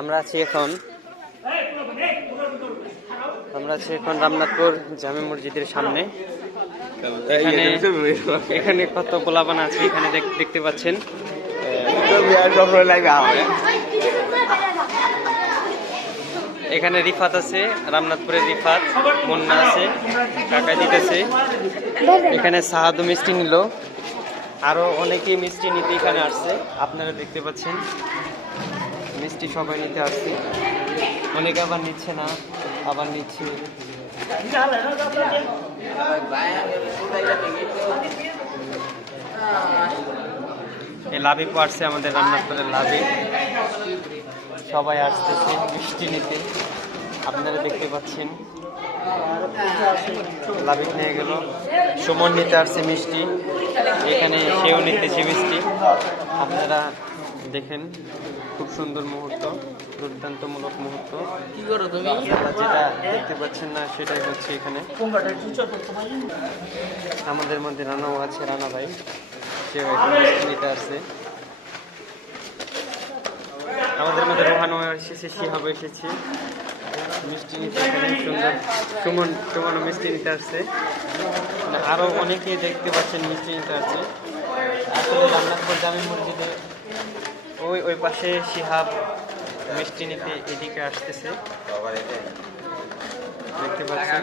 আমরা আছি এখন রামনাথপুর জামে মসজিদের সামনে। এখানে কত পোলাপান আছে এখানে দেখতে পাচ্ছেন। এখানে রিফাত আছে, রামনাথপুরের রিফাত, মুন্না আছে, কাকা দিতেছে। এখানে সাহাদু মিষ্টি নিল, আরো অনেকেই মিষ্টি নিতে এখানে আসছে। আপনারা দেখতে পাচ্ছেন মিষ্টি সবাই নিতে আসছে। অনেকে আবার নিচ্ছে না, আবার নিচ্ছে। এই লাভি পারছে আমাদের রান্নাঘরের লাভি, সবাই আসতেছে মিষ্টি নিতে। আপনারা দেখতে পাচ্ছেন লাভি নিয়ে গেল, সুমন নিতে আসছে মিষ্টি, এখানে সেও নিতেছে মিষ্টি। আপনারা দেখেন খুব সুন্দর মুহূর্ত, দুর্দান্তমূলক মুহূর্ত। আপনারা যেটা দেখতে পাচ্ছেন না সেটাই হচ্ছে এখানে। আমাদের মধ্যে রানাও আছে, রানা ভাই, সে মিষ্টি নিতে আসছে। আমাদের মধ্যে রোহানও এসেছে, শিহাবও এসেছে মিষ্টি নিতে। এখানে সুন্দর সুমনও মিষ্টি নিতে আসছে। আরও অনেকেই দেখতে পাচ্ছেন মিষ্টি নিতে আসছে। আসলে রামনাথপুর জামে মসজিদে ওই পাশে শিহাব মিষ্টি নিতে এদিকে আসতেছে, দেখতে পাচ্ছেন।